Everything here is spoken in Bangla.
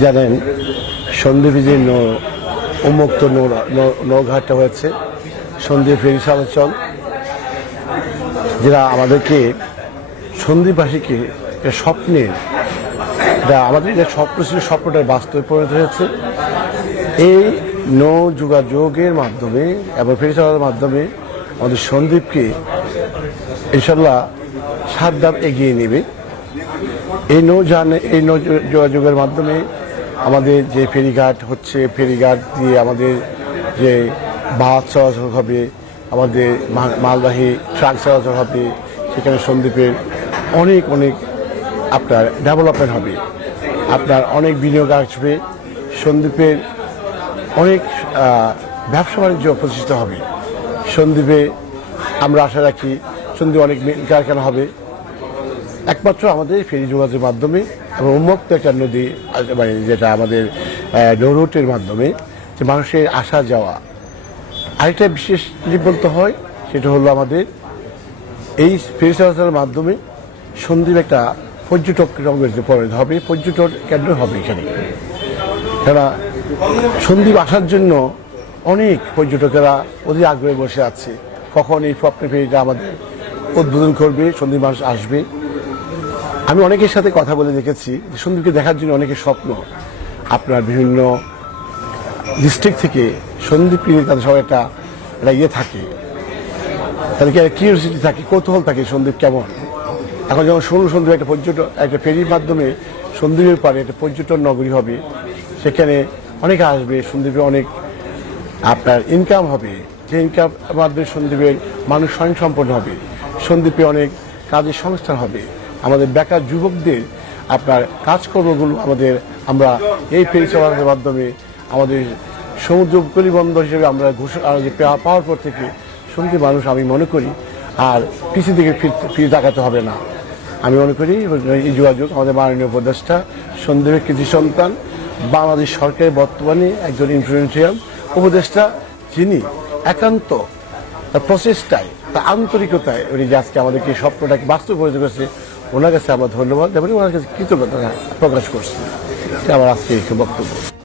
জানেন সন্দ্বীপে যে নৌ- উন্মুক্ত নৌ- নৌ- নৌঘাটটা হয়েছে। সন্দ্বীপ ফেরি চলাচল, যেটা আমাদেরকে সন্দ্বীপবাসীকে স্বপ্নের এটা আমাদের যে স্বপ্ন ছিল, স্বপ্নটা বাস্তবে পরিণত হয়েছে। এই নৌ যোগাযোগের মাধ্যমে এবং ফেরি চলাচলের মাধ্যমে আমাদের সন্দ্বীপকে ইনশাল্লাহ সাত ধাপ এগিয়ে নেবে। এই নৌযান এই নৌ যোগাযোগের মাধ্যমে আমাদের যে ফেরিঘাট হচ্ছে, ফেরিঘাট দিয়ে আমাদের যে বাস চলাচল হবে, আমাদের মালবাহী ট্রাক চলাচল হবে, সেখানে সন্দ্বীপের অনেক অনেক আপনার ডেভেলপমেন্ট হবে। আপনার অনেক বিনিয়োগ আসবে সন্দ্বীপের অনেক ব্যবসা বাণিজ্য প্রতিষ্ঠিত হবে। সন্দ্বীপে আমরা আশা রাখি সন্দ্বীপে অনেক কারখানা হবে। একমাত্র আমাদের ফেরি যোগাযোগের মাধ্যমে এবং উন্মুক্ত একটা নদী মানে যেটা আমাদের নৌরুটের মাধ্যমে যে মানুষের আসা যাওয়া। আরেকটা বিশেষ যদি বলতে হয়, সেটা হলো আমাদের এই ফেরি চলাচলের মাধ্যমে সন্দ্বীপ একটা পর্যটক হবে পর্যটন কেন্দ্র হবে এখানে। কেননা সন্দ্বীপ আসার জন্য অনেক পর্যটকেরা অধীর আগ্রহে বসে আছে। কখন এই স্বপ্নের ফেরিটা আমাদের উদ্বোধন করবে, সন্দ্বীপ মানুষ আসবে। আমি অনেকের সাথে কথা বলে দেখেছি, যে সন্দ্বীপকে দেখার জন্য অনেকের স্বপ্ন। আপনার বিভিন্ন ডিস্ট্রিক্ট থেকে সন্দ্বীপ নিয়ে তাদের সবাই একটা একটা ইয়ে থাকে। তাদেরকে একটা কিউরিয়াসিটি থাকে, কৌতূহল থাকে সন্দীপ কেমন। এখন যখন শুনুন সন্দ্বীপ একটা পর্যটন একটা ফেরির মাধ্যমে সন্দীপের পারে একটা পর্যটন নগরী হবে। সেখানে অনেকে আসবে সন্দ্বীপে অনেক আপনার ইনকাম হবে। যে ইনকাম মাধ্যমে সন্দ্বীপের মানুষ স্বয়ংসম্পন্ন হবে। সন্দীপে অনেক কাজের সংস্থান হবে। আমাদের বেকার যুবকদের আপনার কাজকর্মগুলো আমাদের, আমরা এই ফেরি চলাচলের মাধ্যমে আমাদের সমুদ্র উপকূলী বন্দর হিসেবে আমরা ঘোষণা যে পাওয়ার পর থেকে সন্ধ্যে মানুষ আমি মনে করি, আর পিছিয়ে দিকে ফিরে তাকাতে হবে না। আমি মনে করি এই যোগাযোগ আমাদের মাননীয় উপদেষ্টা সন্দীপের কৃতি সন্তান, বাংলাদেশ সরকারের বর্তমানে একজন ইনফ্লুয়েন্সিয়াল উপদেষ্টা, যিনি একান্ত তার প্রচেষ্টায়, তার আন্তরিকতায় উনি যে আজকে আমাদেরকে স্বপ্নটাকে বাস্তব পরিণত করেছে ওনার কাছে আমার ধন্যবাদ এবং ওনার কাছে কৃতজ্ঞতা প্রকাশ করছি। আমার আজকে বক্তব্য।